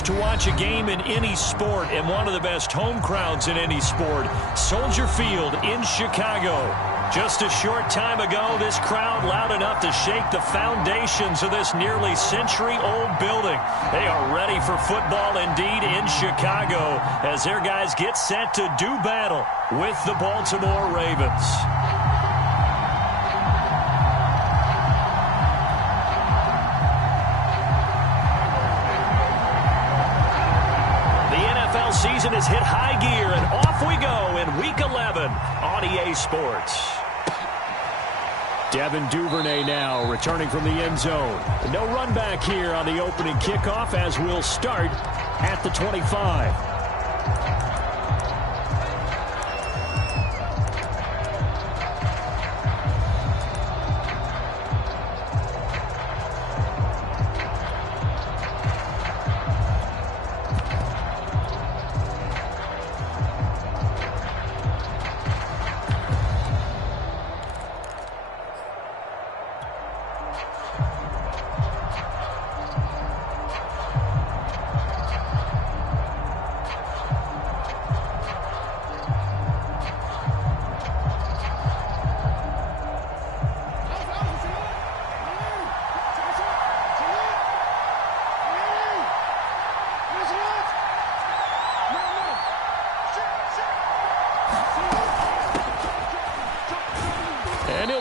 place to watch a game in any sport and one of the best home crowds in any sport. Soldier Field in Chicago. Just a short time ago, this crowd loud enough to shake the foundations of this nearly century-old building. They are ready for football indeed in Chicago as their guys get set to do battle with the Baltimore Ravens. Season has hit high gear, and off we go in Week 11 on EA Sports. Devin Duvernay now returning from the end zone. No run back here on the opening kickoff as we'll start at the 25.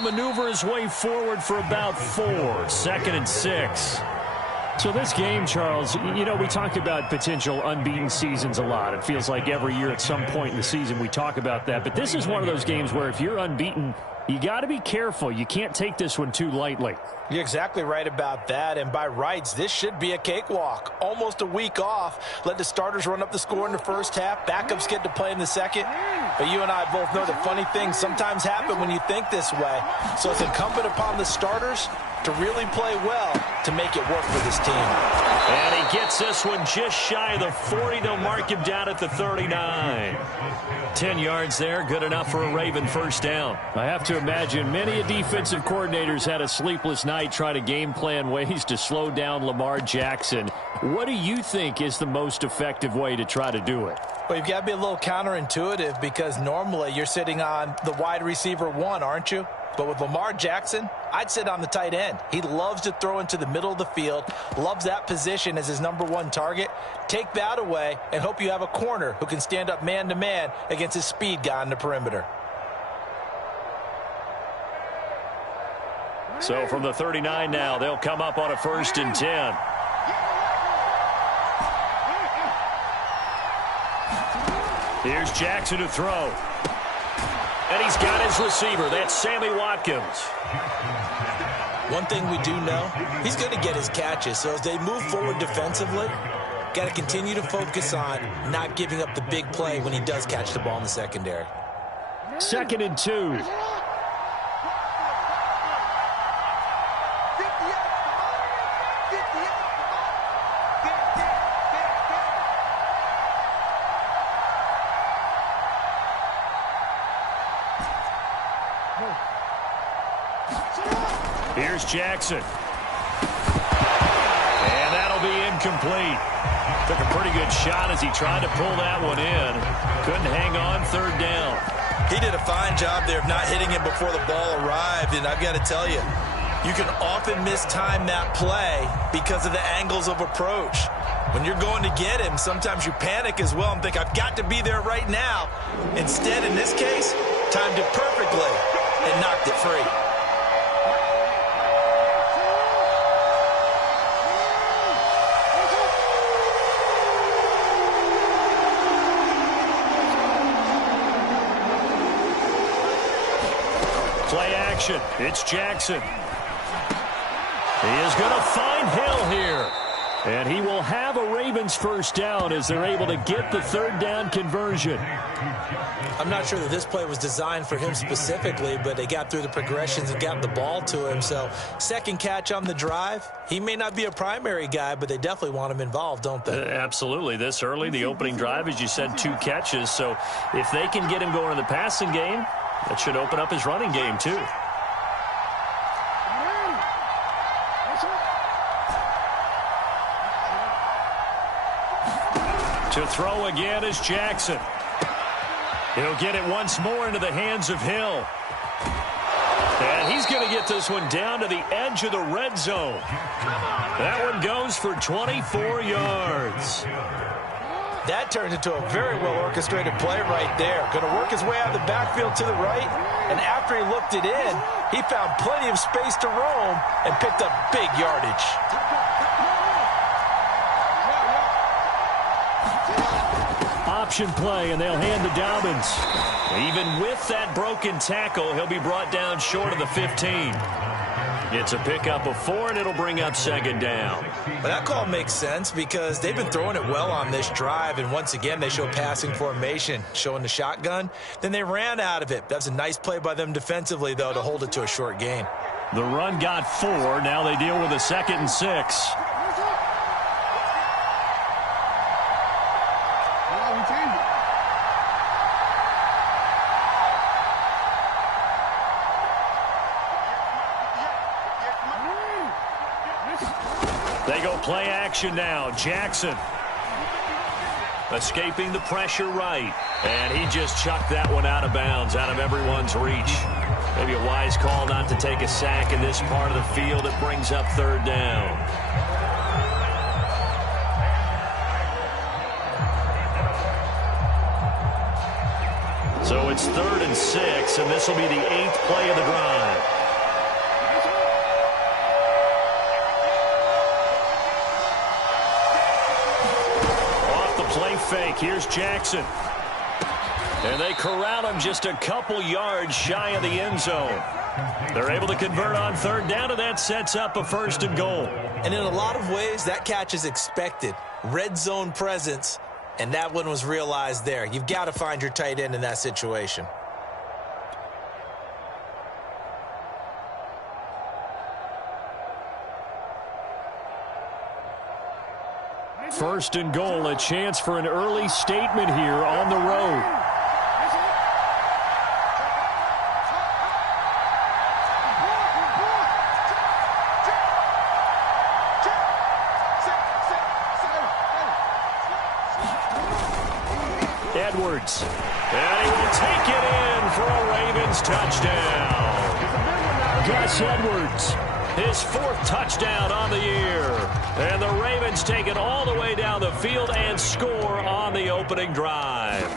Maneuver his way forward for about 4. 2nd and 6. So this game, Charles, you know, we talk about potential unbeaten seasons a lot. It feels like every year at some point in the season we talk about that. But this is one of those games where if you're unbeaten, you got to be careful. You can't take this one too lightly. You're exactly right about that, and by rights, this should be a cakewalk. Almost a week off. Let the starters run up the score in the first half. Backups get to play in the second. But you and I both know that funny things sometimes happen when you think this way. So it's incumbent upon the starters to really play well to make it work for this team. And he gets this one just shy of the 40. They'll mark him down at the 39. 10 yards there, good enough for a Raven first down. I have to imagine many defensive coordinators had a sleepless night trying to game plan ways to slow down Lamar Jackson. What do you think is the most effective way to try to do it? Well, you've got to be a little counterintuitive because normally you're sitting on the wide receiver 1, aren't you? But with Lamar Jackson, I'd sit on the tight end. He loves to throw into the middle of the field, loves that position as his #1 target. Take that away and hope you have a corner who can stand up man-to-man against his speed guy on the perimeter. So from the 39 now, they'll come up on a 1st and 10. Here's Jackson to throw. And he's got his receiver. That's Sammy Watkins. One thing we do know, he's going to get his catches. So as they move forward defensively, got to continue to focus on not giving up the big play when he does catch the ball in the secondary. 2nd and 2. Here's Jackson. And that'll be incomplete. Took a pretty good shot as he tried to pull that one in. Couldn't hang on 3rd down. He did a fine job there of not hitting him before the ball arrived. And I've got to tell you, you can often mistime that play because of the angles of approach. When you're going to get him, sometimes you panic as well and think, I've got to be there right now. Instead, in this case, timed it perfectly and knocked it free. Play action. It's Jackson. He is going to find Hill here. And he will have a Ravens first down as they're able to get the 3rd down conversion. I'm not sure that this play was designed for him specifically, but they got through the progressions and got the ball to him. So 2nd catch on the drive. He may not be a primary guy, but they definitely want him involved, don't they? Absolutely. This early, the opening drive, as you said, 2 catches. So if they can get him going in the passing game, that should open up his running game, too. To throw again is Jackson. He'll get it once more into the hands of Hill. And he's going to get this one down to the edge of the red zone. That one goes for 24 yards. That turned into a very well-orchestrated play right there. Going to work his way out of the backfield to the right, and after he looked it in, he found plenty of space to roam and picked up big yardage. Option play, and they'll hand to Dobbins. Even with that broken tackle, he'll be brought down short of the 15. It's a pickup of 4, and it'll bring up second down. But that call makes sense because they've been throwing it well on this drive, and once again they show passing formation, showing the shotgun. Then they ran out of it. That's a nice play by them defensively, though, to hold it to a short gain. The run got 4. Now they deal with a 2nd and 6. They go play action now. Jackson escaping the pressure right. And he just chucked that one out of bounds, out of everyone's reach. Maybe a wise call not to take a sack in this part of the field. It brings up third down. So it's 3rd and 6, and this will be the 8th play of the drive. Play fake. Here's Jackson. And they corral him just a couple yards shy of the end zone. They're able to convert on third down, and that sets up a 1st and goal. And in a lot of ways, that catch is expected. Red zone presence, and that one was realized there. You've got to find your tight end in that situation. First and goal, a chance for an early statement here on the road. Edwards. And he will take it in for a Ravens touchdown. Gus Edwards. His 4th touchdown on the year. And the Ravens take it all the way down the field and score on the opening drive.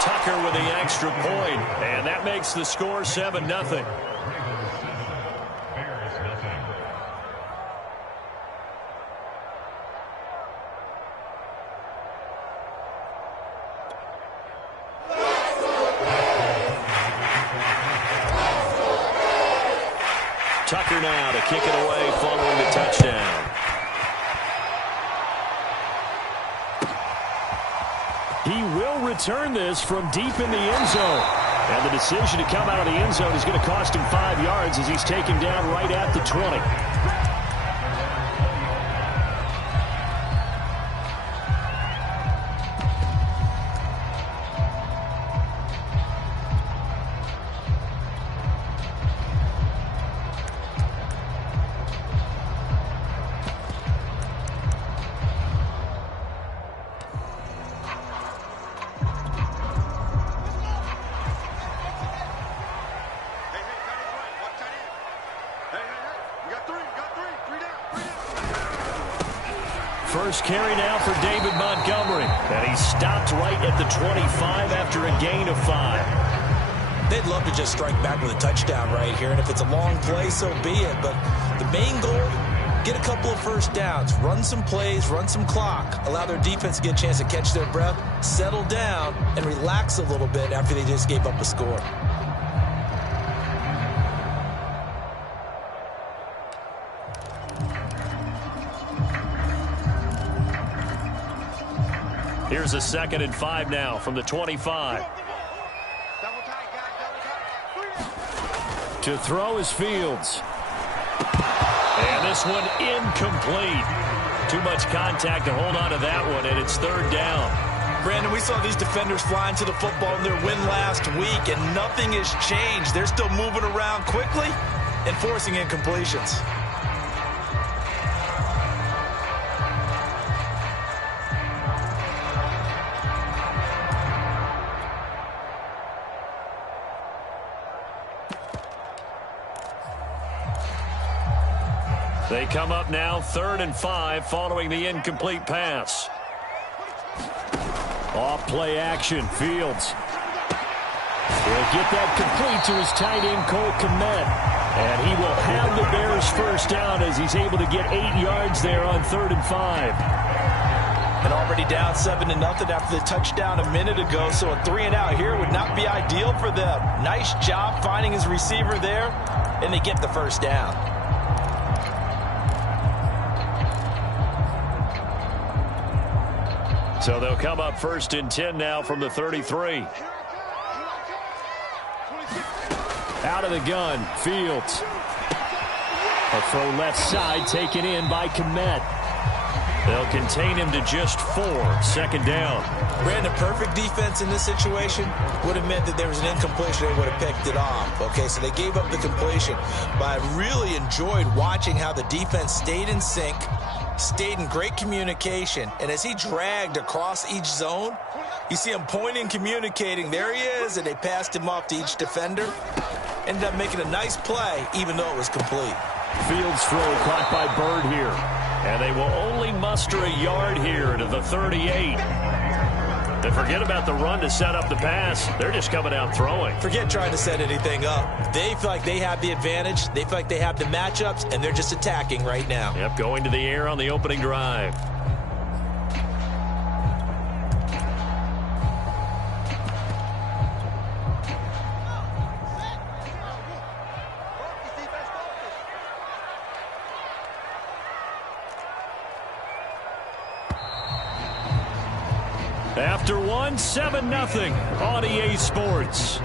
Tucker with the extra point, and that makes the score 7-0. Tucker now to kick it away following the touchdown. He will return this from deep in the end zone. And the decision to come out of the end zone is going to cost him 5 yards as he's taken down right at the 20. First carry now for David Montgomery. And he stopped right at the 25 after a gain of 5. They'd love to just strike back with a touchdown right here. And if it's a long play, so be it. But the main goal, get a couple of first downs. Run some plays, run some clock. Allow their defense to get a chance to catch their breath, settle down, and relax a little bit after they just gave up a score. Here's a 2nd and 5 now from the 25. To throw is Fields. And this one incomplete. Too much contact to hold on to that one, and it's 3rd down. Brandon, we saw these defenders flying to the football in their win last week, and nothing has changed. They're still moving around quickly and forcing incompletions. They come up now 3rd and 5 following the incomplete pass. Off play action. Fields. He'll get that complete to his tight end, Cole Kmet. And he will have the Bears first down as he's able to get 8 yards there on 3rd and 5. And already down 7-0 after the touchdown a minute ago, so a 3-and-out here would not be ideal for them. Nice job finding his receiver there, and they get the first down. So they'll come up 1st and 10 now from the 33. Out of the gun, Fields. A throw left side taken in by Kmet. They'll contain him to just 4, 2nd down. Brandon, perfect defense in this situation would have meant that there was an incompletion. They would have picked it off. Okay, so they gave up the completion. But I really enjoyed watching how the defense stayed in sync, stayed in great communication, and as he dragged across each zone, you see him pointing, communicating. There he is, and they passed him off to each defender. Ended up making a nice play, even though it was complete. Fields throw caught by Bird here. And they will only muster a yard here to the 38. They forget about the run to set up the pass. They're just coming out throwing. Forget trying to set anything up. They feel like they have the advantage. They feel like they have the matchups, and they're just attacking right now. Yep, going to the air on the opening drive. After one, 7-0 on EA Sports.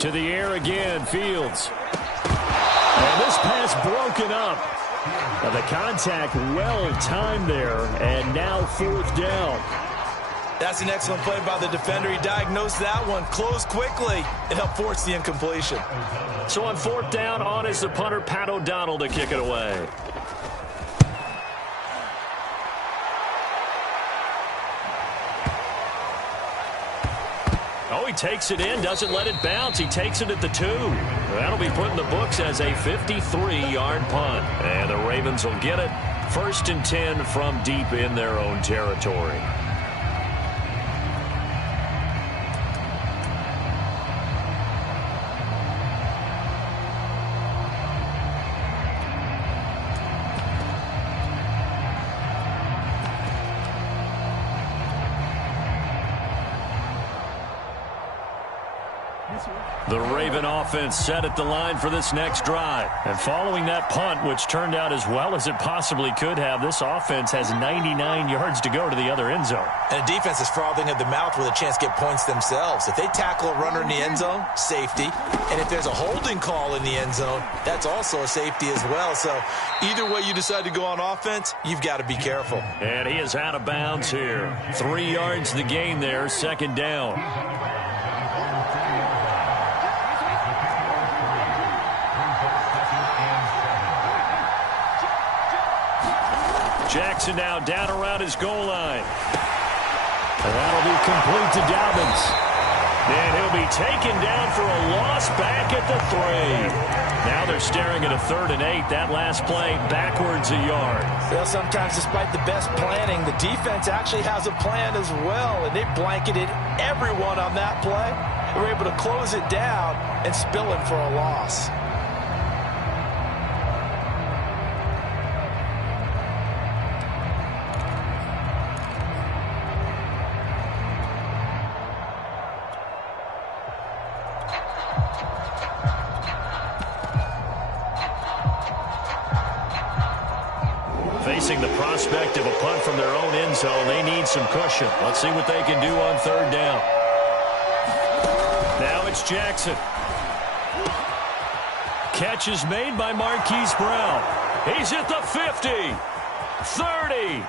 To the air again, Fields. And this pass broken up. Now the contact well timed there, and now 4th down. That's an excellent play by the defender. He diagnosed that one, closed quickly, and helped force the incompletion. So on 4th down, on is the punter, Pat O'Donnell, to kick it away. Oh, he takes it in, doesn't let it bounce. He takes it at the 2. That'll be put in the books as a 53-yard punt. And the Ravens will get it 1st and 10 from deep in their own territory. The Raven offense set at the line for this next drive. And following that punt, which turned out as well as it possibly could have, this offense has 99 yards to go to the other end zone. And the defense is frothing at the mouth with a chance to get points themselves. If they tackle a runner in the end zone, safety. And if there's a holding call in the end zone, that's also a safety as well. So either way you decide to go on offense, you've got to be careful. And he is out of bounds here. 3 yards the gain there, 2nd down. Jackson now down around his goal line. And that'll be complete to Dobbins. And he'll be taken down for a loss back at the 3. Now they're staring at a 3rd and 8. That last play backwards a yard. Well, sometimes despite the best planning, the defense actually has a plan as well. And they blanketed everyone on that play. They were able to close it down and spill it for a loss. facing the prospect of a punt from their own end zone. They need some cushion. Let's see what they can do on third down. Now it's Jackson. Catch is made by Marquise Brown. He's at the 50, 30,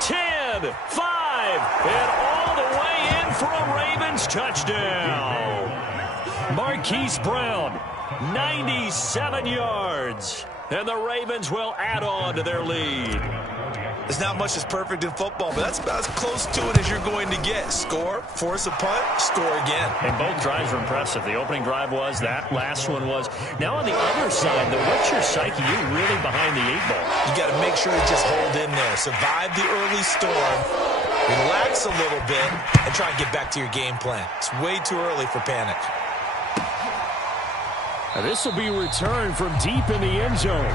10, 5, and all the way in for a Ravens touchdown. Marquise Brown, 97 yards. And the Ravens will add on to their lead. There's not much that's perfect in football, but that's about as close to it as you're going to get. Score, force a punt, score again. And both drives were impressive. The opening drive was, that last one was. Now on the other side, though, what's your psyche? You're really behind the 8 ball. You got to make sure you just hold in there. Survive the early storm, relax a little bit, and try and get back to your game plan. It's way too early for panic. Now this will be returned from deep in the end zone.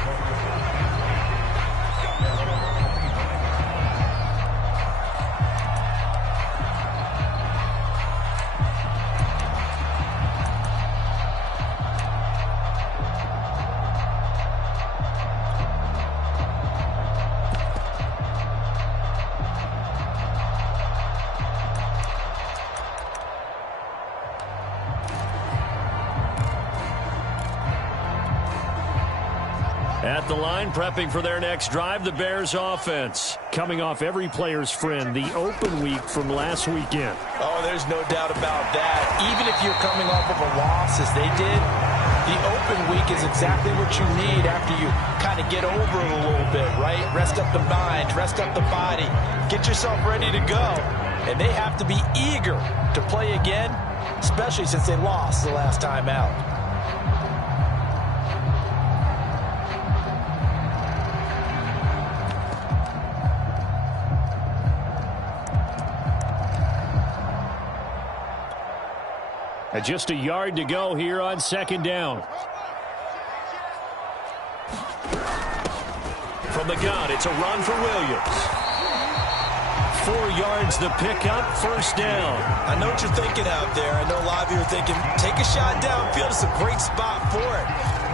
At the line, prepping for their next drive, the Bears offense. Coming off every player's friend, the open week from last weekend. Oh, there's no doubt about that. Even if you're coming off of a loss as they did, the open week is exactly what you need after you kind of get over it a little bit, right? Rest up the mind, rest up the body, get yourself ready to go. And they have to be eager to play again, especially since they lost the last time out. Just a yard to go here on second down. From the gun, it's a run for Williams. 4 yards the pickup, first down. I know what you're thinking out there. I know a lot of you are thinking, take a shot downfield. It's a great spot for it.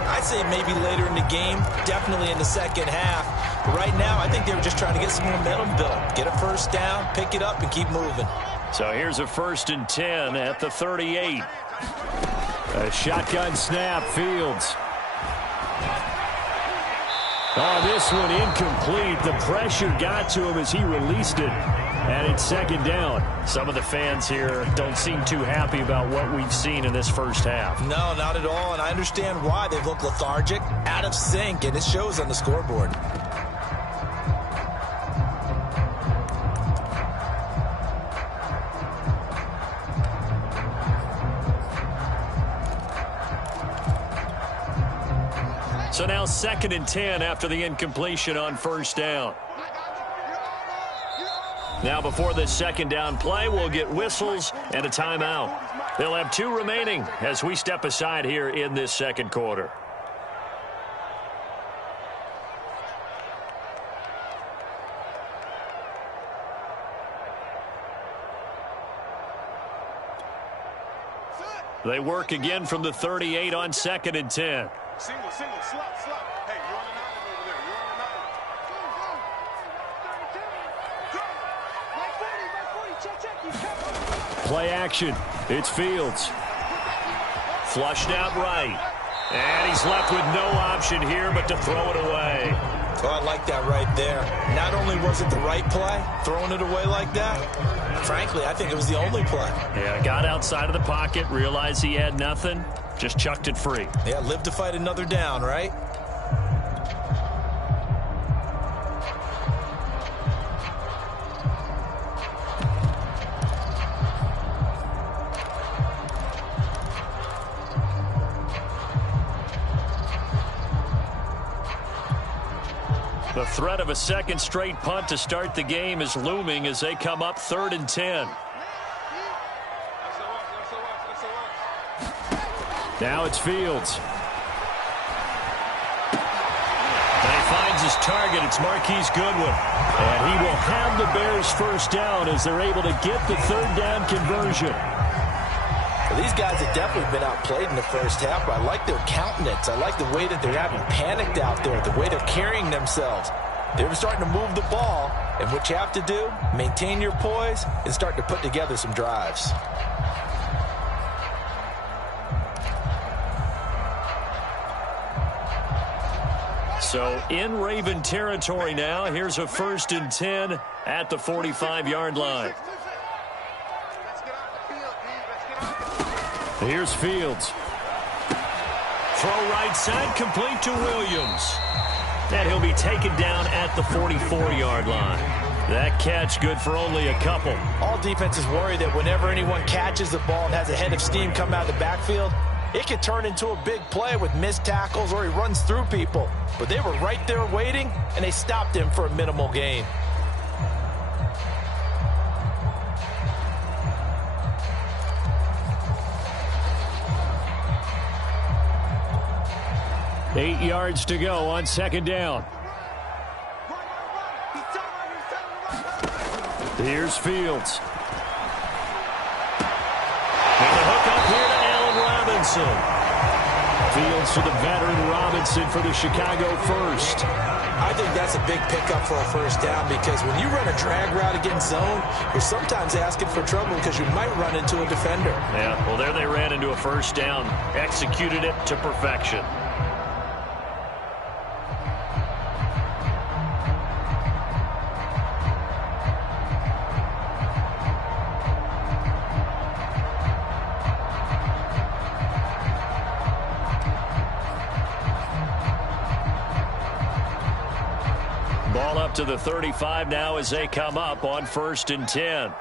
I'd say maybe later in the game, definitely in the second half. But right now, I think they were just trying to get some momentum built. Get a first down, pick it up, and keep moving. So here's a 1st and 10 at the 38. A shotgun snap, Fields. Oh, this one incomplete. The pressure got to him as he released it. And it's second down. Some of the fans here don't seem too happy about what we've seen in this first half. No, not at all. And I understand why. They've looked lethargic, out of sync, and it shows on the scoreboard. So now 2nd and 10 after the incompletion on first down. Now before this second down play, we'll get whistles and a timeout. They'll have 2 remaining as we step aside here in this second quarter. They work again from the 38 on 2nd and 10. Single, slot. Hey, you're on an island over there. You're on an island. Play action. It's Fields. Flushed out right. And he's left with no option here but to throw it away. Oh, I like that right there. Not only was it the right play, throwing it away like that, frankly, I think it was the only play. Yeah, got outside of the pocket, realized he had nothing. Just chucked it free. Yeah, live to fight another down, right? The threat of a second straight punt to start the game is looming as they come up 3rd and 10. Now it's Fields. And he finds his target. It's Marquise Goodwin. And he will have the Bears first down as they're able to get the 3rd down conversion. Well, these guys have definitely been outplayed in the first half, but I like their countenance. I like the way that they're having panicked out there, the way they're carrying themselves. They're starting to move the ball, and what you have to do, maintain your poise and start to put together some drives. So in Raven territory now. Here's a 1st and 10 at the 45-yard line. Here's Fields. Throw right side, complete to Williams. And he'll be taken down at the 44-yard line. That catch good for only a couple. All defenses worry that whenever anyone catches the ball and has a head of steam come out of the backfield, it could turn into a big play with missed tackles or he runs through people. But they were right there waiting, and they stopped him for a minimal gain. Eight yards to go on 2nd down. Here's Fields. And the hook up here to Allen Robinson. Fields to the veteran Robinson for the Chicago 1st. I think that's a big pickup for a 1st down because when you run a drag route against zone, you're sometimes asking for trouble because you might run into a defender. Yeah, well, there they ran into a 1st down, executed it to perfection. Ball up to the 35 now as they come up on 1st and 10.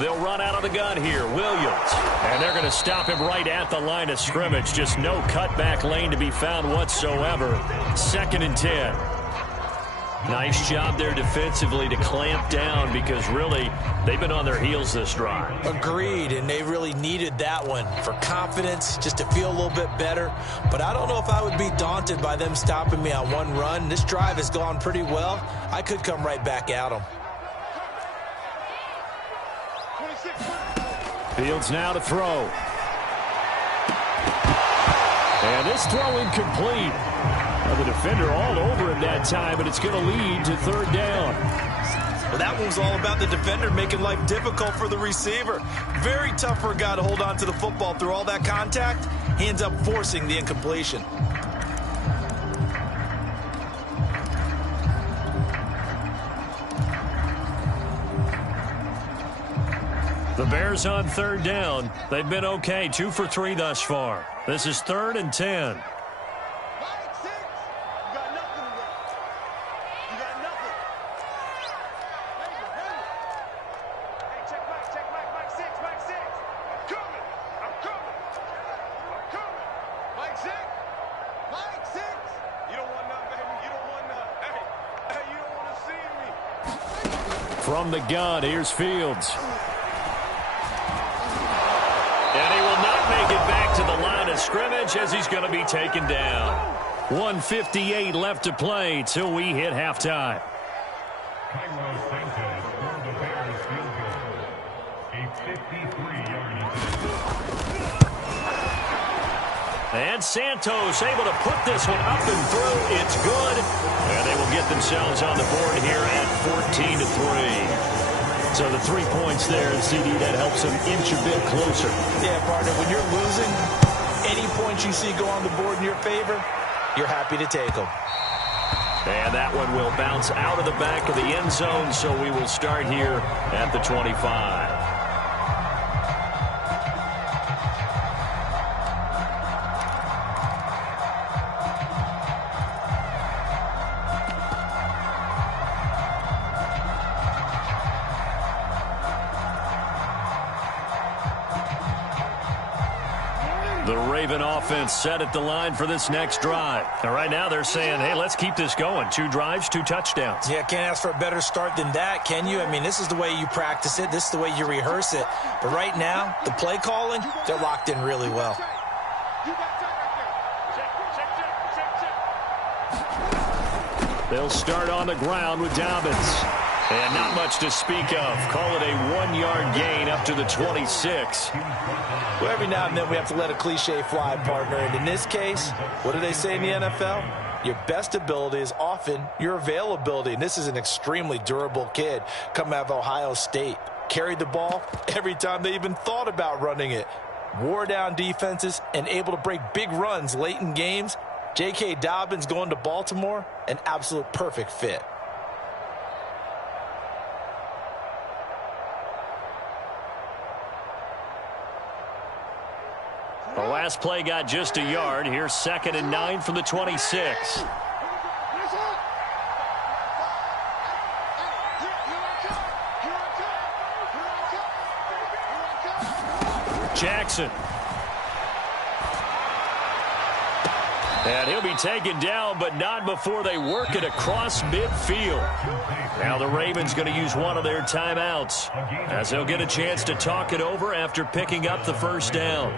They'll run out of the gun here. Williams. And they're going to stop him right at the line of scrimmage. Just no cutback lane to be found whatsoever. 2nd and 10. Nice job there defensively to clamp down because really they've been on their heels this drive. Agreed, and they really needed that one for confidence, just to feel a little bit better. But I don't know if I would be daunted by them stopping me on one run. This drive has gone pretty well. I could come right back at them. Fields now to throw. And this throw incomplete. Well, the defender all over him that time, but it's going to lead to 3rd down. Well, that one was all about the defender making life difficult for the receiver. Very tough for a guy to hold on to the football through all that contact. He ends up forcing the incompletion. The Bears on 3rd down. They've been okay, 2 for 3 thus far. This is 3rd and 10. From the gun, here's Fields. And he will not make it back to the line of scrimmage as he's going to be taken down. 1:58 left to play till we hit halftime. And Santos able to put this one up and through. It's good. And they will get themselves on the board here at 14-3. So the 3 points there, CD, that helps them inch a bit closer. Yeah, partner, when you're losing, any points you see go on the board in your favor, you're happy to take them. And that one will bounce out of the back of the end zone, so we will start here at the 25. The Raven offense set at the line for this next drive. And right now they're saying, hey, let's keep this going. 2 drives, 2 touchdowns. Yeah, can't ask for a better start than that, can you? I mean, this is the way you practice it. This is the way you rehearse it. But right now, the play calling, they're locked in really well. They'll start on the ground with Dobbins. And not much to speak of. Call it a 1-yard gain up to the 26. Well, every now and then we have to let a cliche fly, partner. And in this case, what do they say in the NFL? Your best ability is often your availability. And this is an extremely durable kid coming out of Ohio State. Carried the ball every time they even thought about running it. Wore down defenses and able to break big runs late in games. J.K. Dobbins going to Baltimore, an absolute perfect fit. The last play got just a yard. Here's 2nd and 9 from the 26. Jackson. And he'll be taken down, but not before they work it across midfield. Now the Ravens going to use one of their timeouts, as they'll get a chance to talk it over after picking up the first down.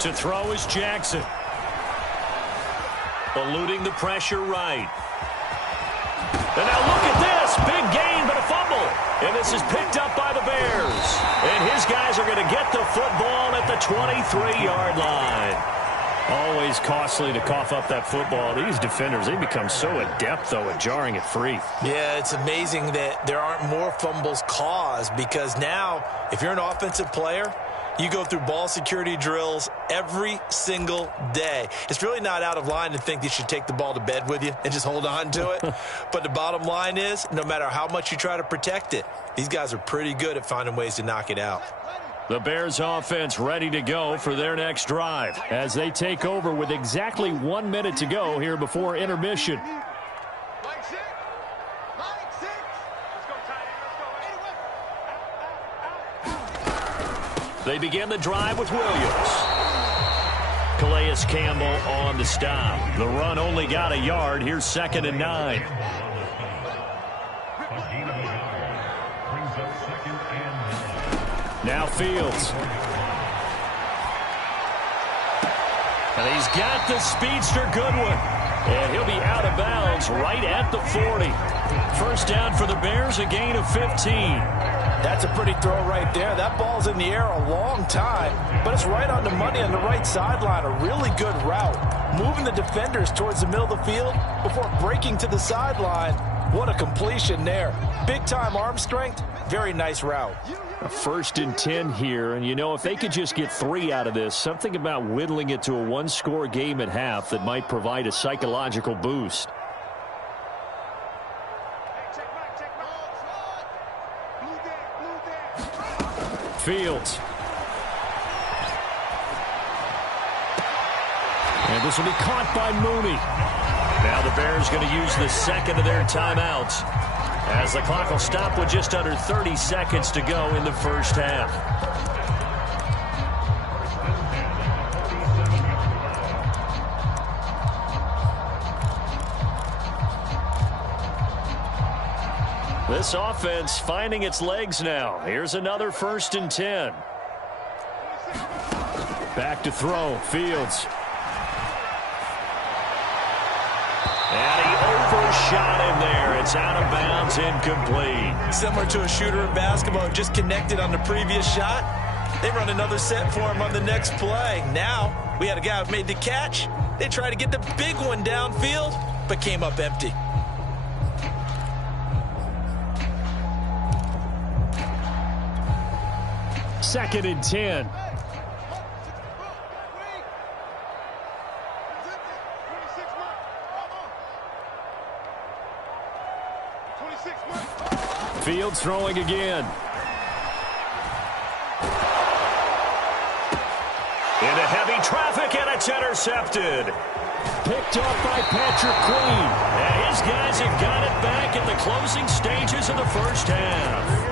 To throw is Jackson. Eluding the pressure right. And now look at this. Big gain, but a fumble. And this is picked up by the Bears. And his guys are going to get the football at the 23-yard line. Always costly to cough up that football. These defenders, they become so adept, though, at jarring it free. Yeah, it's amazing that there aren't more fumbles caused, because now, if you're an offensive player, you go through ball security drills every single day. It's really not out of line to think you should take the ball to bed with you and just hold on to it. But the bottom line is, no matter how much you try to protect it, these guys are pretty good at finding ways to knock it out. The Bears offense ready to go for their next drive as they take over with exactly 1 minute to go here before intermission. They begin the drive with Williams. Calais Campbell on the stop. The run only got a yard. Here's 2nd and 9. Now Fields. And he's got the speedster Goodwin. And he'll be out of bounds right at the 40. First down for the Bears, a gain of 15. That's a pretty throw right there. That ball's in the air a long time, but it's right on the money on the right sideline. A really good route. Moving the defenders towards the middle of the field before breaking to the sideline. What a completion there. Big-time arm strength. Very nice route. A 1st and 10 here, and you know, if they could just get 3 out of this, something about whittling it to a one-score game at half that might provide a psychological boost. Fields. And this will be caught by Mooney. Now the Bears going to use the 2nd of their timeouts, as the clock will stop with just under 30 seconds to go in the first half. This offense finding its legs now. Here's another 1st and 10. Back to throw. Fields. And he overshot him there. It's out of bounds, incomplete. Similar to a shooter in basketball, just connected on the previous shot. They run another set for him on the next play. Now, we had a guy who made the catch. They tried to get the big one downfield, but came up empty. Second and 10. Fields throwing again. Into heavy traffic, and it's intercepted. Picked up by Patrick Queen. And his guys have got it back in the closing stages of the first half.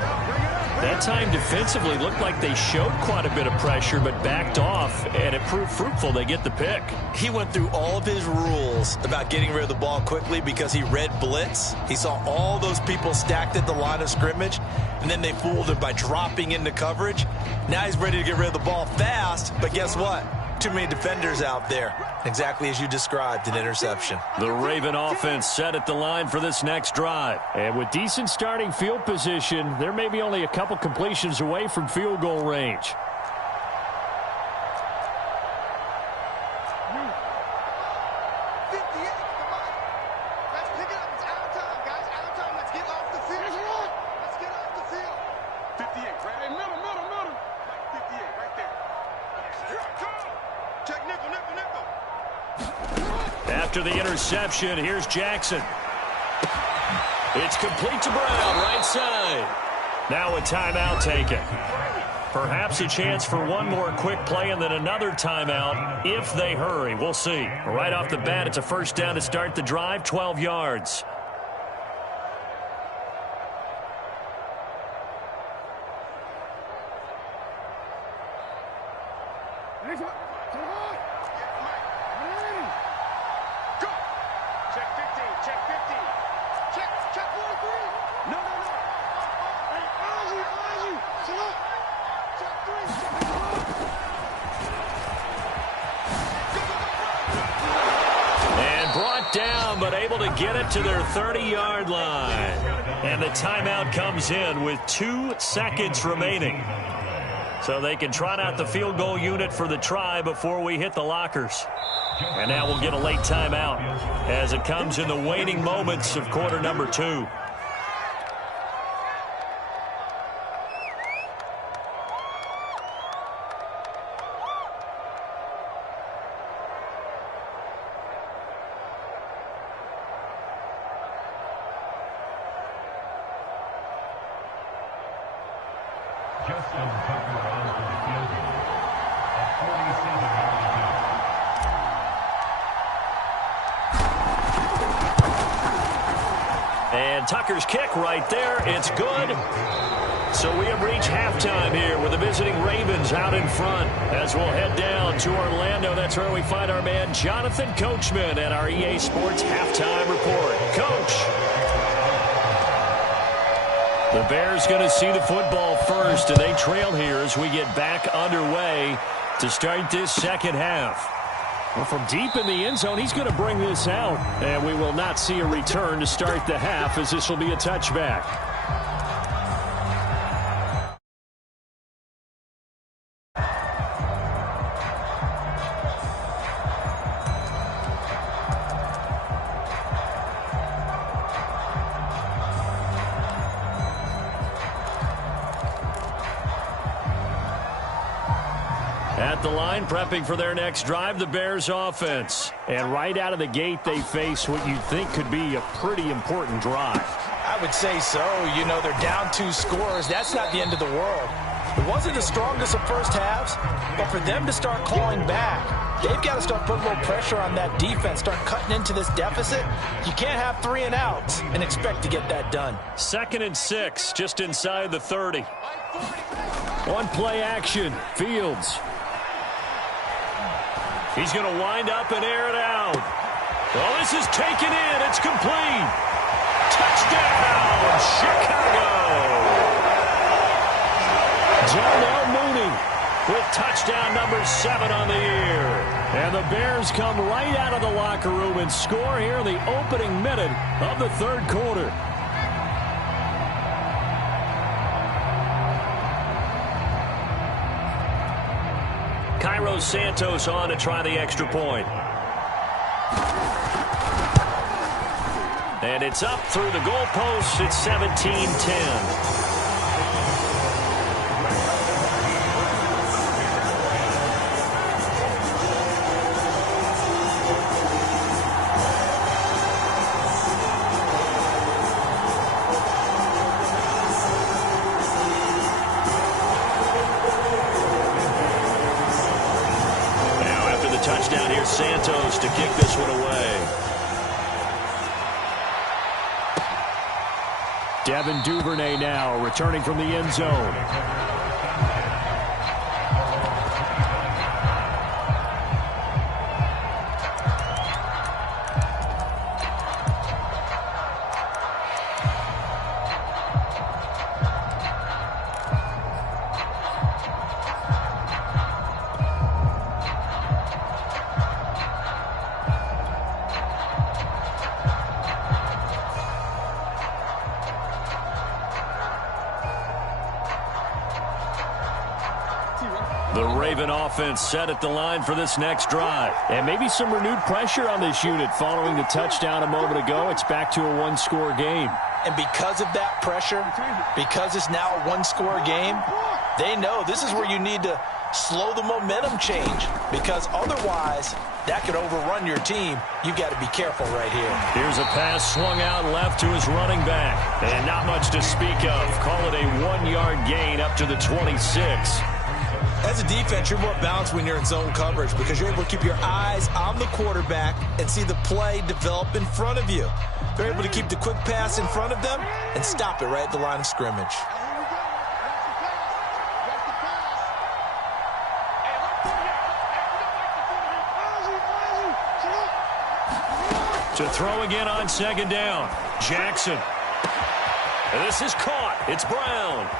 That time defensively looked like they showed quite a bit of pressure but backed off, and it proved fruitful. They get the pick. He went through all of his rules about getting rid of the ball quickly because he read blitz. He saw all those people stacked at the line of scrimmage, and then they fooled him by dropping into coverage. Now he's ready to get rid of the ball fast, but guess what? Too many defenders out there. Exactly as you described, an interception. The Raven offense set at the line for this next drive. And with decent starting field position, there may be only a couple completions away from field goal range. After the interception, here's Jackson. It's complete to Brown, right side. Now a timeout taken. Perhaps a chance for one more quick play and then another timeout if they hurry. We'll see. Right off the bat, it's a first down to start the drive, 12 yards. Get it to their 30-yard line. And the timeout comes in with 2 seconds remaining. So they can trot out the field goal unit for the try before we hit the lockers. And now we'll get a late timeout as it comes in the waning moments of quarter number 2. And Tucker's kick right there. It's good. So we have reached halftime here with the visiting Ravens out in front. As we'll head down to Orlando, that's where we find our man Jonathan Coachman at our EA Sports Halftime Report. Coach. The Bears going to see the football first, and they trail here as we get back underway to start this second half. Well, from deep in the end zone, he's going to bring this out, and we will not see a return to start the half as this will be a touchback. At the line, prepping for their next drive, the Bears offense. And right out of the gate, they face what you'd think could be a pretty important drive. I would say so. You know, they're down 2 scores. That's not the end of the world. It wasn't the strongest of first halves, but for them to start clawing back, they've got to start putting a little pressure on that defense, start cutting into this deficit. You can't have 3 and outs and expect to get that done. 2nd and 6, just inside the 30. One play action, Fields. He's going to wind up and air it out. Well, this is taken in. It's complete. Touchdown, Chicago. Darnell Mooney with touchdown number 7 on the year. And the Bears come right out of the locker room and score here in the opening minute of the 3rd quarter. Cairo Santos on to try the extra point. And it's up through the goalposts. It's 17-10. Santos to kick this one away. Devin Duvernay now returning from the end zone. The Raven offense set at the line for this next drive. And maybe some renewed pressure on this unit following the touchdown a moment ago. It's back to a one-score game. And because of that pressure, because it's now a one-score game, they know this is where you need to slow the momentum change, because otherwise that could overrun your team. You've got to be careful right here. Here's a pass swung out left to his running back. And not much to speak of. Call it a 1-yard gain up to the 26. As a defense, you're more balanced when you're in zone coverage because you're able to keep your eyes on the quarterback and see the play develop in front of you. They're able to keep the quick pass in front of them and stop it right at the line of scrimmage. To throw again on second down. Jackson. This is caught. It's Brown.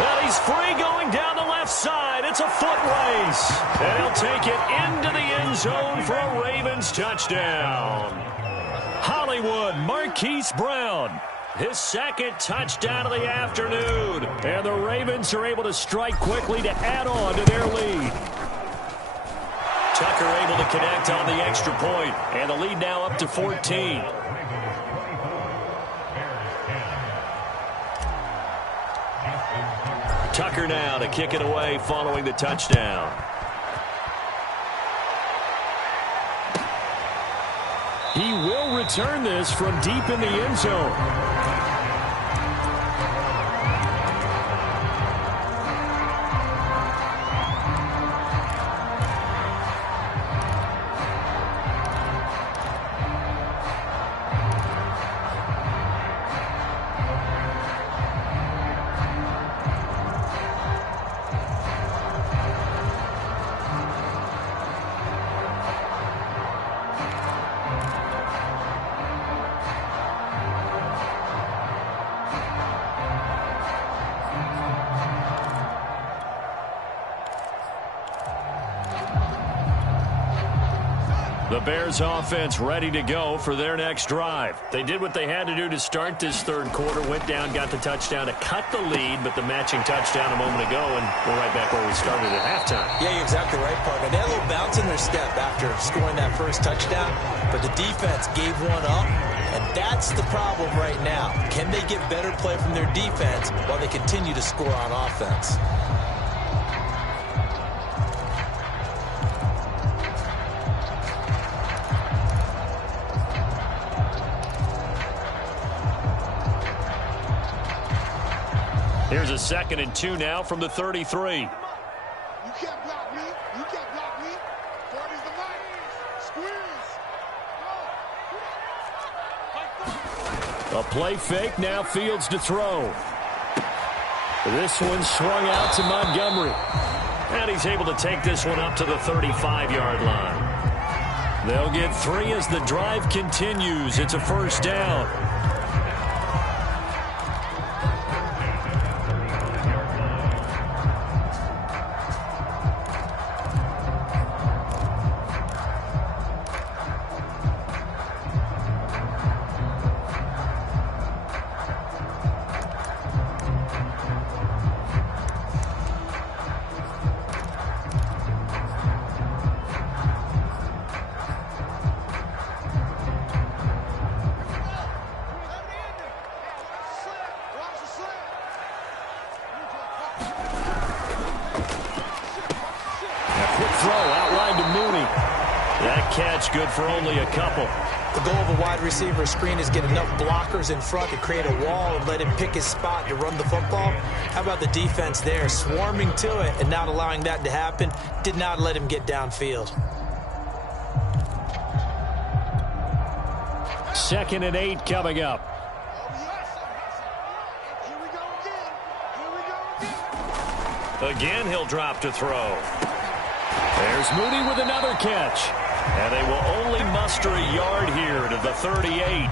And he's free going down the left side. It's a foot race. And he'll take it into the end zone for a Ravens touchdown. Hollywood Marquise Brown. His second touchdown of the afternoon. And the Ravens are able to strike quickly to add on to their lead. Tucker able to connect on the extra point. And the lead now up to 14. Tucker now to kick it away following the touchdown. He will return this from deep in the end zone. The Bears offense ready to go for their next drive. They did what they had to do to start this third quarter, went down, got the touchdown to cut the lead, but the matching touchdown a moment ago, and we're right back where we started at halftime. Yeah, you're exactly right, partner. They had a little bounce in their step after scoring that first touchdown, but the defense gave one up, and that's the problem right now. Can they get better play from their defense while they continue to score on offense? Here's a 2nd and 2 now from the 33. You can't block me. You can't block me. 40's the line. Squeeze. A play fake, now Fields to throw. This one swung out to Montgomery. And he's able to take this one up to the 35-yard line. They'll get 3 as the drive continues. It's a first down. Good for only a couple. The goal of a wide receiver screen is get enough blockers in front to create a wall and let him pick his spot to run the football. How about the defense there, swarming to it and not allowing that to happen? Did not let him get downfield. 2nd and 8 coming up. Here we go again. Again, he'll drop to throw. There's Mooney with another catch. And they will only muster a yard here to the 38.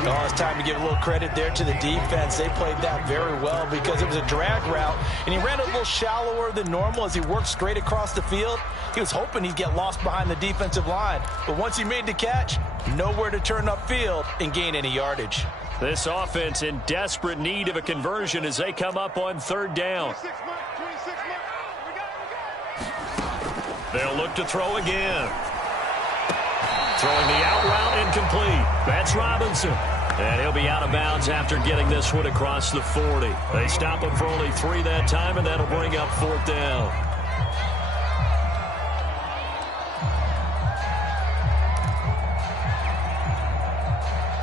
Oh, it's time to give a little credit there to the defense. They played that very well because it was a drag route, and he ran a little shallower than normal as he worked straight across the field. He was hoping he'd get lost behind the defensive line, but once he made the catch, nowhere to turn upfield and gain any yardage. This offense in desperate need of a conversion as they come up on 3rd down. 26 months. They'll look to throw again. Throwing the out route incomplete. That's Robinson. And he'll be out of bounds after getting this one across the 40. They stop him for only 3 that time, and that'll bring up 4th down.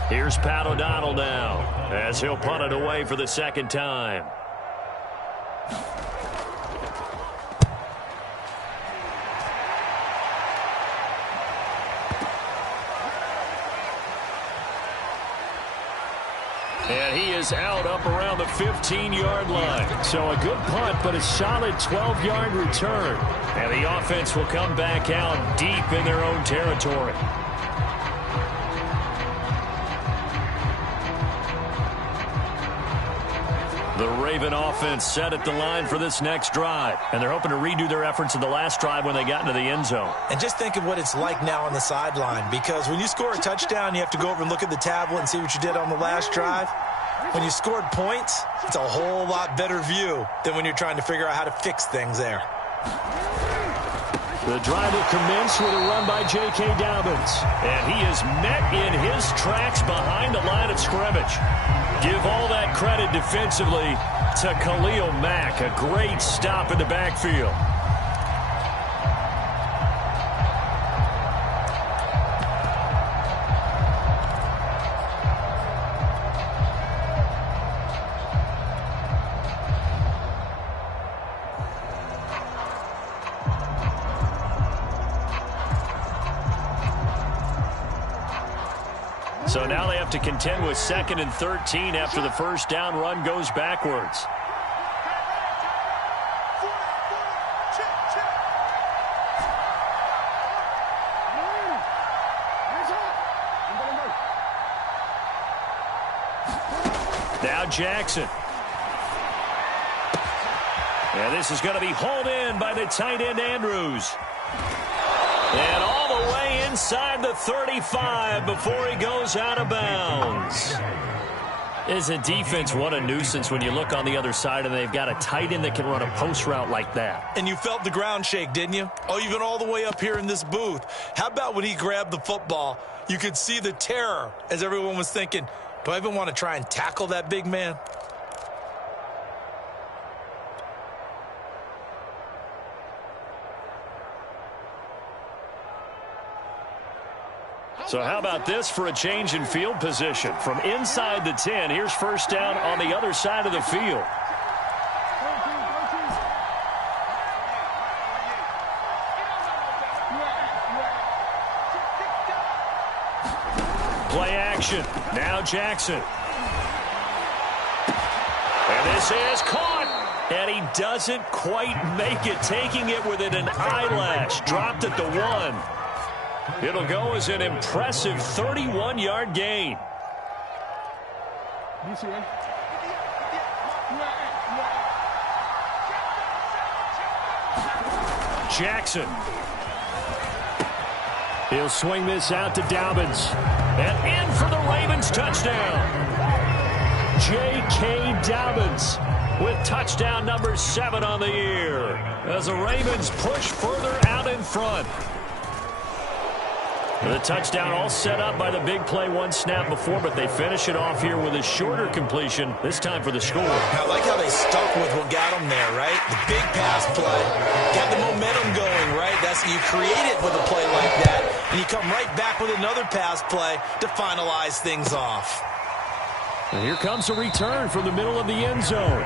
Here's Pat O'Donnell now as he'll punt it away for the 2nd time. And he is out up around the 15-yard line. So a good punt, but a solid 12-yard return. And the offense will come back out deep in their own territory. The Raven offense set at the line for this next drive. And they're hoping to redo their efforts in the last drive when they got into the end zone. And just think of what it's like now on the sideline, because when you score a touchdown, you have to go over and look at the tablet and see what you did on the last drive. When you scored points, it's a whole lot better view than when you're trying to figure out how to fix things there. The drive will commence with a run by J.K. Dobbins. And he is met in his tracks behind the line of scrimmage. Give all that credit defensively to Khalil Mack. A great stop in the backfield. So now they have to contend with 2nd and 13 after the first down run goes backwards. Now Jackson. And this is going to be hauled in by the tight end Andrews. And all the way inside the 35 before he goes out of bounds. Is a defense, what a nuisance when you look on the other side and they've got a tight end that can run a post route like that. And you felt the ground shake, didn't you? Oh, you've been all the way up here in this booth. How about when he grabbed the football? You could see the terror as everyone was thinking, do I even want to try and tackle that big man? So how about this for a change in field position? From inside the 10, here's first down on the other side of the field. Play action. Now Jackson. And this is caught. And he doesn't quite make it, taking it within an eyelash. Dropped at the 1. It'll go as an impressive 31-yard gain. Jackson. He'll swing this out to Dobbins. And in for the Ravens touchdown. J.K. Dobbins with touchdown number 7 on the year as the Ravens push further out in front. The touchdown all set up by the big play one snap before, but they finish it off here with a shorter completion, this time for the score. I like how they stuck with what got them there, right? The big pass play. Got the momentum going, right? That's you create it with a play like that, and you come right back with another pass play to finalize things off. And here comes a return from the middle of the end zone.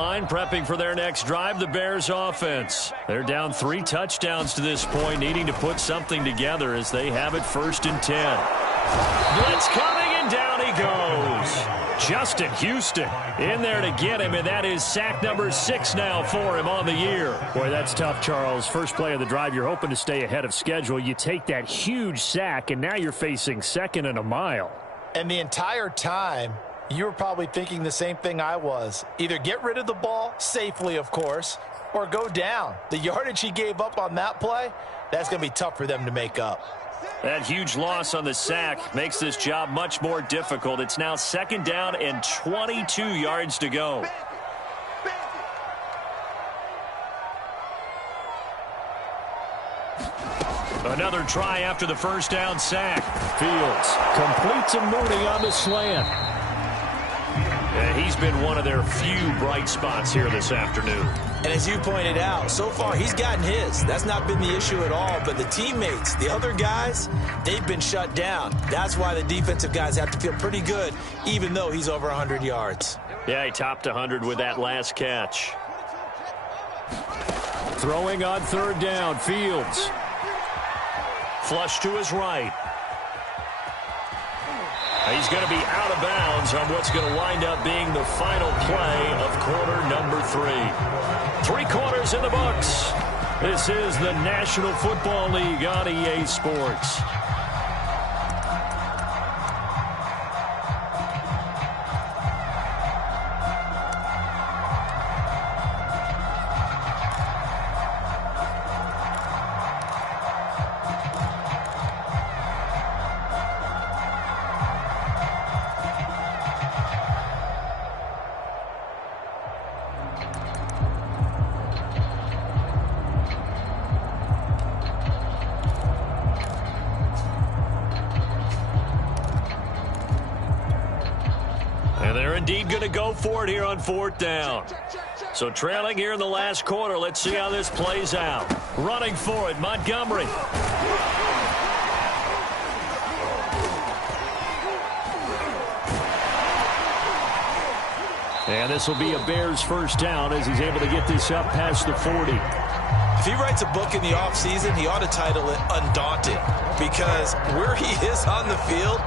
line, prepping for their next drive, the Bears offense. They're down 3 touchdowns to this point, needing to put something together as they have it 1st and 10. Blitz coming, and down he goes. Justin Houston in there to get him, and that is sack number 6 now for him on the year. Boy, that's tough, Charles. First play of the drive, you're hoping to stay ahead of schedule. You take that huge sack, and now you're facing 2nd and a mile. And the entire time, you were probably thinking the same thing I was. Either get rid of the ball, safely of course, or go down. The yardage he gave up on that play, that's going to be tough for them to make up. That huge loss on the sack makes this job much more difficult. It's now 2nd down and 22 yards to go. Another try after the 1st down sack. Fields completes a Mooney on the slant. And he's been one of their few bright spots here this afternoon. And as you pointed out, so far he's gotten his. That's not been the issue at all. But the teammates, the other guys, they've been shut down. That's why the defensive guys have to feel pretty good, even though he's over 100 yards. Yeah, he topped 100 with that last catch. Throwing on 3rd down, Fields. Flush to his right. He's going to be out of bounds on what's going to wind up being the final play of quarter number 3. 3 quarters in the books. This is the National Football League on EA Sports. And they're indeed going to go for it here on 4th down. So trailing here in the last quarter. Let's see how this plays out. Running for it, Montgomery. And this will be a Bears 1st down as he's able to get this up past the 40. If he writes a book in the offseason, he ought to title it Undaunted, because where he is on the field,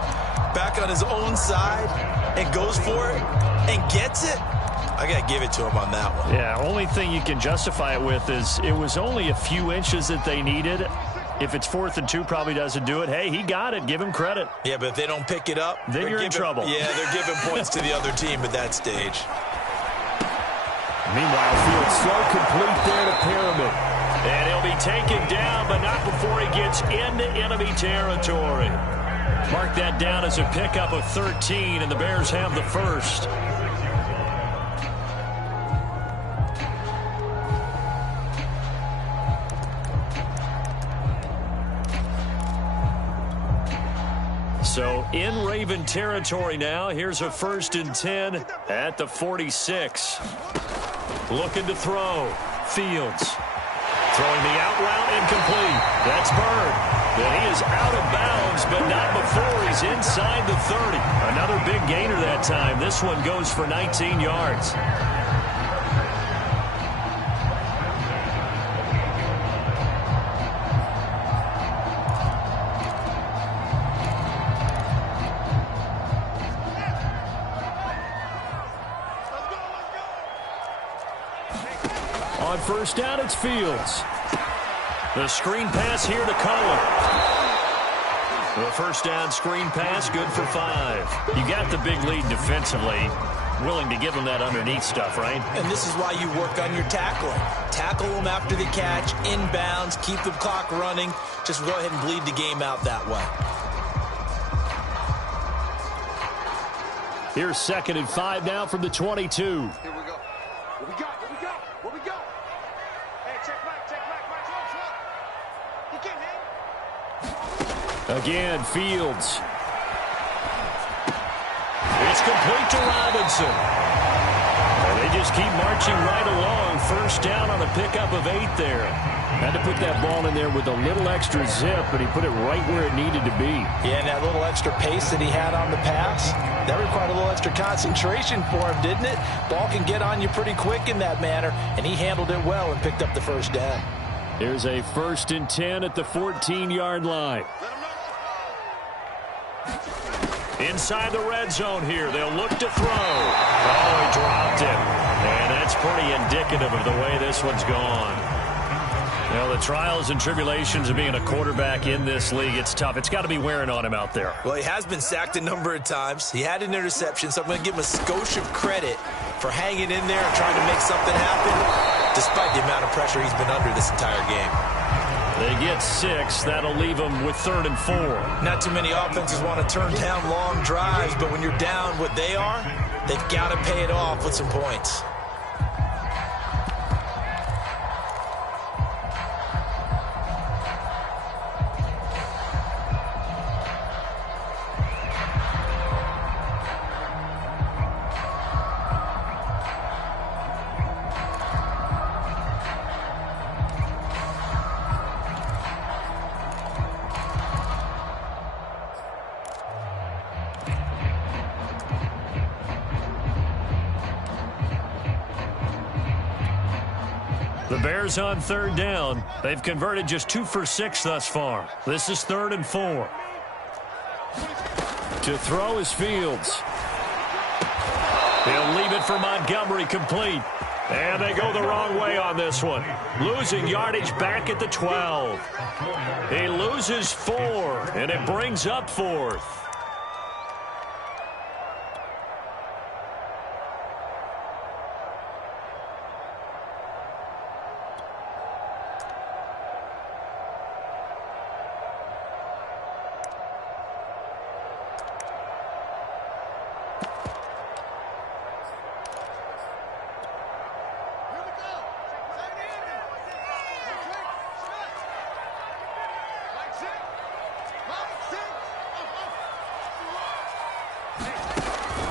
back on his own side, and goes for it and gets it, I got to give it to him on that one. Yeah, only thing you can justify it with is it was only a few inches that they needed. If it's 4th and 2, probably doesn't do it. Hey, he got it. Give him credit. Yeah, but if they don't pick it up, then you're in trouble. Yeah, they're giving points to the other team at that stage. Meanwhile, Fields so complete there to Pyramid. And he'll be taken down, but not before he gets into enemy territory. Mark that down as a pickup of 13, and the Bears have the 1st. So in Raven territory now. Here's a 1st and 10 at the 46. Looking to throw. Fields. Throwing the out route, incomplete. That's Bird. And he is out of bounds, but not before he's inside the 30. Another big gainer that time. This one goes for 19 yards. On 1st down, it's Fields. The screen pass here to Cohen. The 1st down screen pass, good for 5. You got the big lead defensively. Willing to give them that underneath stuff, right? And this is why you work on your tackling. Tackle them after the catch, inbounds, keep the clock running. Just go ahead and bleed the game out that way. Here's 2nd and 5 now from the 22. Here we go. What we got? What we got? What we got? Hey, check back, right, slow. He can't hang. Again, Fields. It's complete to Robinson. And they just keep marching right along. First down on a pickup of 8 there. Had to put that ball in there with a little extra zip, but he put it right where it needed to be. Yeah, and that little extra pace that he had on the pass, that required a little extra concentration for him, didn't it? Ball can get on you pretty quick in that manner, and he handled it well and picked up the first down. Here's a 1st and 10 at the 14-yard line. Inside the red zone here. They'll look to throw. Oh, he dropped it. And that's pretty indicative of the way this one's gone. You know, the trials and tribulations of being a quarterback in this league, it's tough. It's got to be wearing on him out there. Well, he has been sacked a number of times. He had an interception, so I'm going to give him a skosh of credit for hanging in there and trying to make something happen, despite the amount of pressure he's been under this entire game. They get 6. That'll leave them with 3rd and 4. Not too many offenses want to turn down long drives, but when you're down what they are, they've got to pay it off with some points. The Bears on 3rd down. They've converted just 2 for 6 thus far. This is 3rd and 4. To throw is Fields. He'll leave it for Montgomery, complete. And they go the wrong way on this one. Losing yardage back at the 12. He loses 4, and it brings up 4th.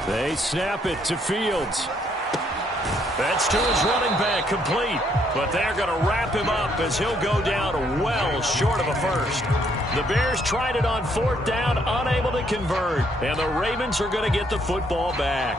They snap it to Fields. That's to his running back, complete. But they're going to wrap him up as he'll go down well short of a first. The Bears tried it on 4th down, unable to convert. And the Ravens are going to get the football back.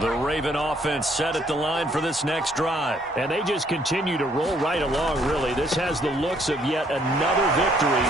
The Raven offense set at the line for this next drive. And they just continue to roll right along, really. This has the looks of yet another victory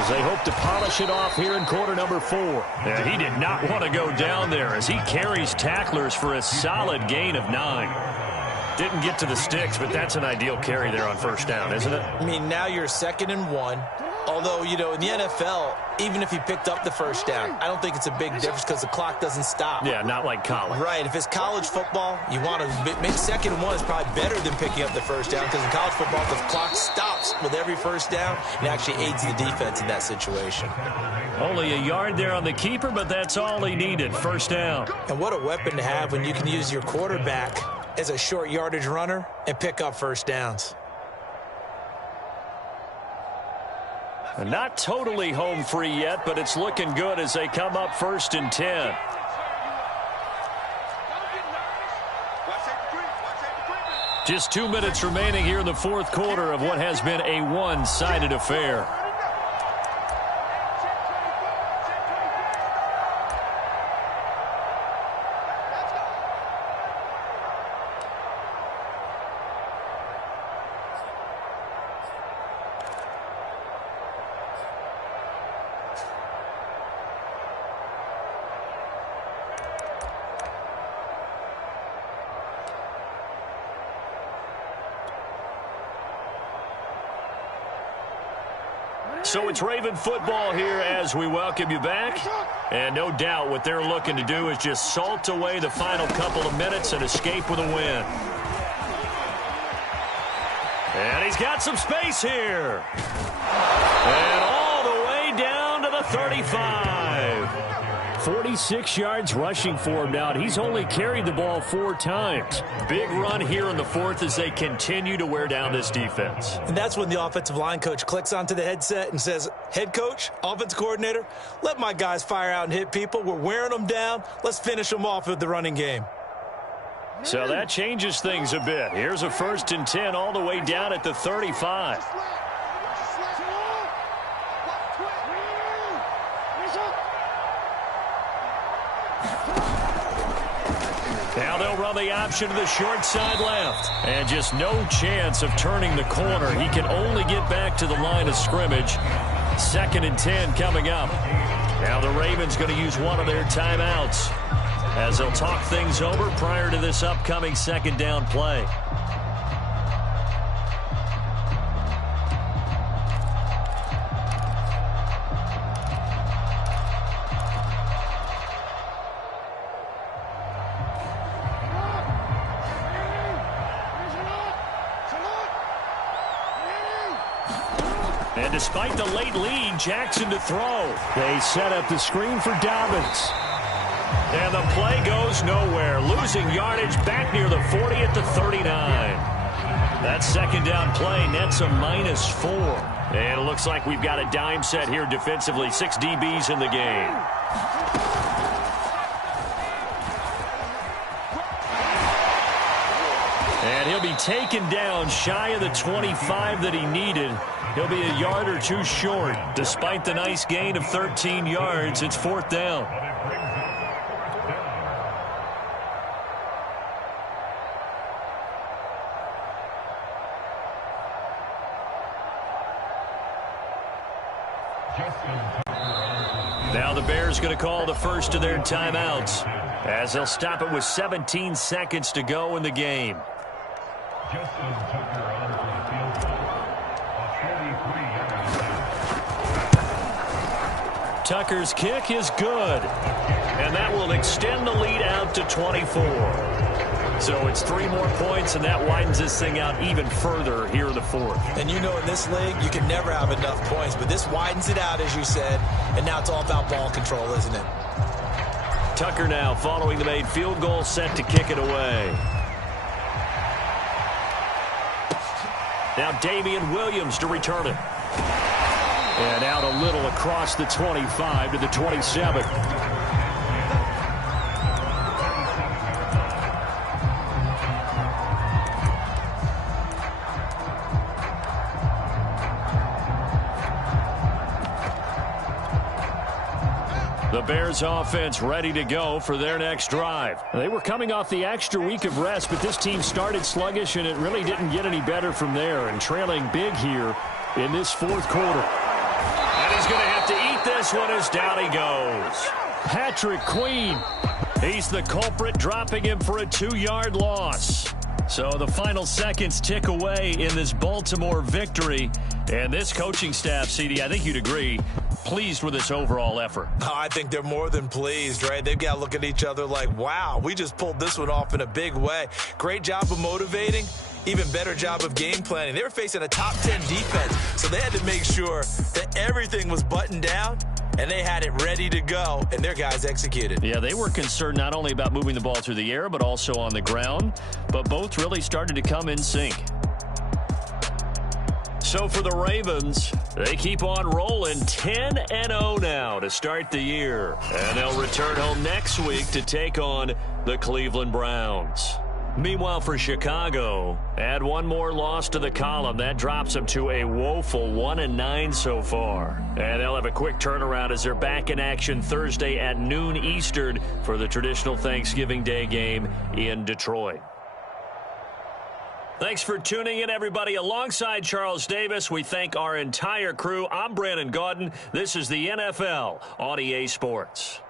as they hope to polish it off here in quarter number 4. And he did not want to go down there as he carries tacklers for a solid gain of 9. Didn't get to the sticks, but that's an ideal carry there on 1st down, isn't it? I mean, now you're 2nd and 1. Although, you know, in the NFL, even if he picked up the first down, I don't think it's a big difference because the clock doesn't stop. Yeah, not like college. Right. If it's college football, you want to make 2nd and 1 is probably better than picking up the first down because in college football, the clock stops with every first down and actually aids the defense in that situation. Only a yard there on the keeper, but that's all he needed. 1st down. And what a weapon to have when you can use your quarterback as a short yardage runner and pick up first downs. Not totally home free yet, but it's looking good as they come up 1st and 10. Just 2 minutes remaining here in the 4th quarter of what has been a one-sided affair. So it's Raven football here as we welcome you back. And no doubt what they're looking to do is just salt away the final couple of minutes and escape with a win. And he's got some space here. And all the way down to the 35. 46 yards rushing for him now. He's only carried the ball 4 times. Big run here in the fourth as they continue to wear down this defense. And that's when the offensive line coach clicks onto the headset and says, head coach, offense coordinator, let my guys fire out and hit people. We're wearing them down. Let's finish them off with the running game. So that changes things a bit. Here's a 1st and 10 all the way down at the 35. Now they'll run the option to the short side left. And just no chance of turning the corner. He can only get back to the line of scrimmage. 2nd and 10 coming up. Now the Ravens going to use one of their timeouts as they'll talk things over prior to this upcoming 2nd down play. And despite the late lead, Jackson to throw. They set up the screen for Dobbins. And the play goes nowhere. Losing yardage back near the 40 at the 39. That 2nd down play nets a -4. And it looks like we've got a dime set here defensively. 6 DBs in the game. And he'll be taken down shy of the 25 that he needed. He'll be a yard or 2 short. Despite the nice gain of 13 yards, it's 4th down. Now the Bears going to call the first of their timeouts as they'll stop it with 17 seconds to go in the game. Tucker's kick is good. And that will extend the lead out to 24. So it's 3 more points, and that widens this thing out even further here in the 4th. And you know in this league, you can never have enough points, but this widens it out, as you said, and now it's all about ball control, isn't it? Tucker now following the made field goal, set to kick it away. Now Damian Williams to return it. And out a little across the 25 to the 27. The Bears offense ready to go for their next drive. They were coming off the extra week of rest, but this team started sluggish, and it really didn't get any better from there. And trailing big here in this 4th quarter. And he's going to have to eat this one as down he goes. Patrick Queen. He's the culprit, dropping him for a 2-yard loss. So the final seconds tick away in this Baltimore victory. And this coaching staff, CD, I think you'd agree, pleased with this overall effort. Oh, I think they're more than pleased, right? They've got to look at each other like, wow, we just pulled this one off in a big way. Great job of motivating. Even better job of game planning. They were facing a top 10 defense, so they had to make sure that everything was buttoned down, and they had it ready to go, and their guys executed. Yeah, they were concerned not only about moving the ball through the air, but also on the ground, but both really started to come in sync. So for the Ravens, they keep on rolling 10-0 now to start the year. And they'll return home next week to take on the Cleveland Browns. Meanwhile, for Chicago, add one more loss to the column. That drops them to a woeful 1-9 so far. And they'll have a quick turnaround as they're back in action Thursday at noon Eastern for the traditional Thanksgiving Day game in Detroit. Thanks for tuning in, everybody. Alongside Charles Davis, we thank our entire crew. I'm Brandon Gaudin. This is the NFL on EA Sports.